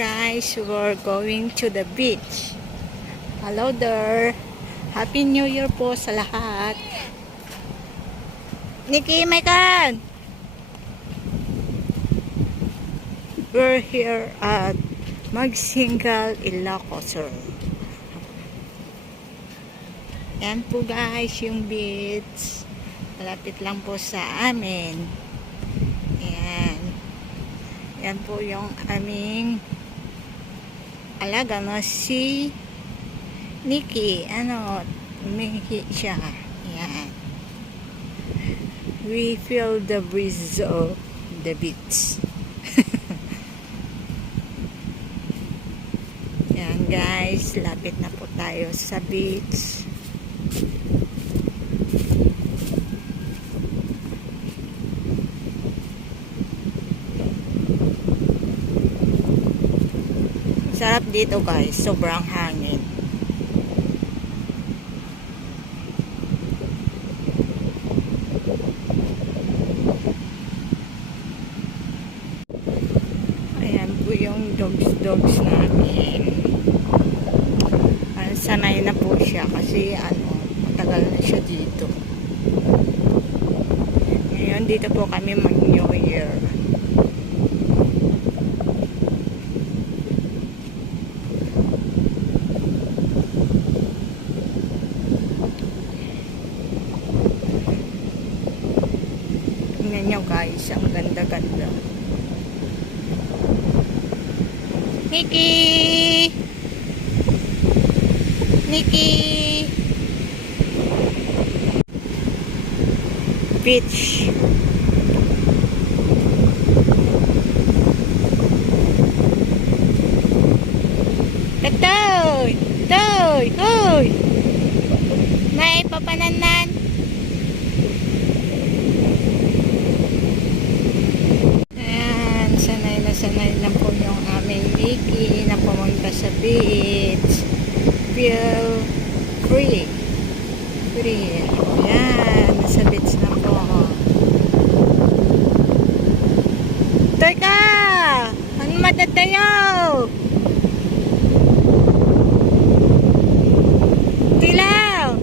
guys, we're going to the beach. Hello there. Happy New Year po sa lahat. Nikki, Michael! We're here at Magsingal, Ilocos. Yan po guys, yung beach. Malapit lang po sa amin. Yan. Yan po yung aming alaga na si Nikki. Nikki siya. Yan. We feel the breeze of the beach. Yan guys, lapit na po tayo sa beach. Sarap dito guys, sobrang hangin. Ayan po yung dogs namin. Sanay na po siya kasi matagal na siya dito. Ngayon dito po kami mag New Year. Tingnan nyo guys, ang ganda-ganda. Nikki! Nikki! Beach. Toy! Toy! Hoy! May papananan. Ayan, sanay na po yung aming Nikki na pumunta sa beach. Feel free. Ayan, nasa beach na po. Teka! Ano matatayo? Tilaw!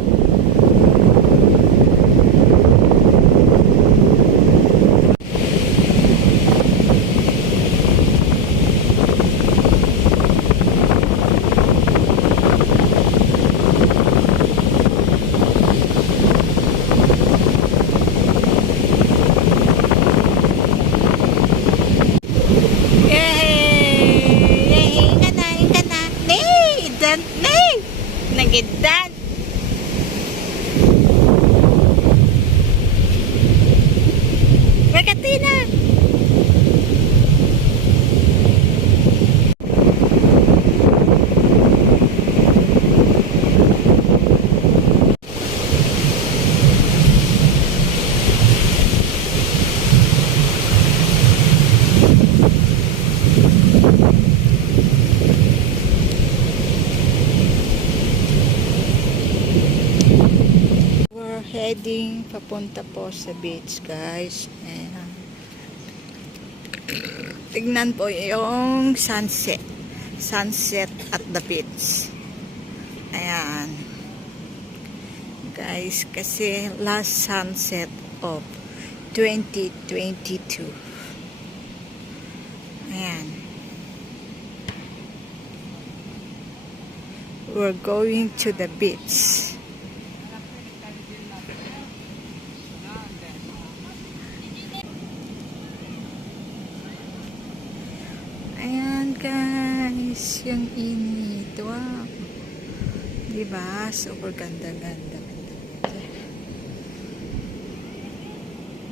Nagidan. Merkatina. Heading papunta po sa beach guys. Ayan. Tignan po yung sunset at the beach. Ayan guys, kasi last sunset of 2022. Ayan, we're going to the beach. Guys, yung init. Wow. Diba? Super ganda-ganda.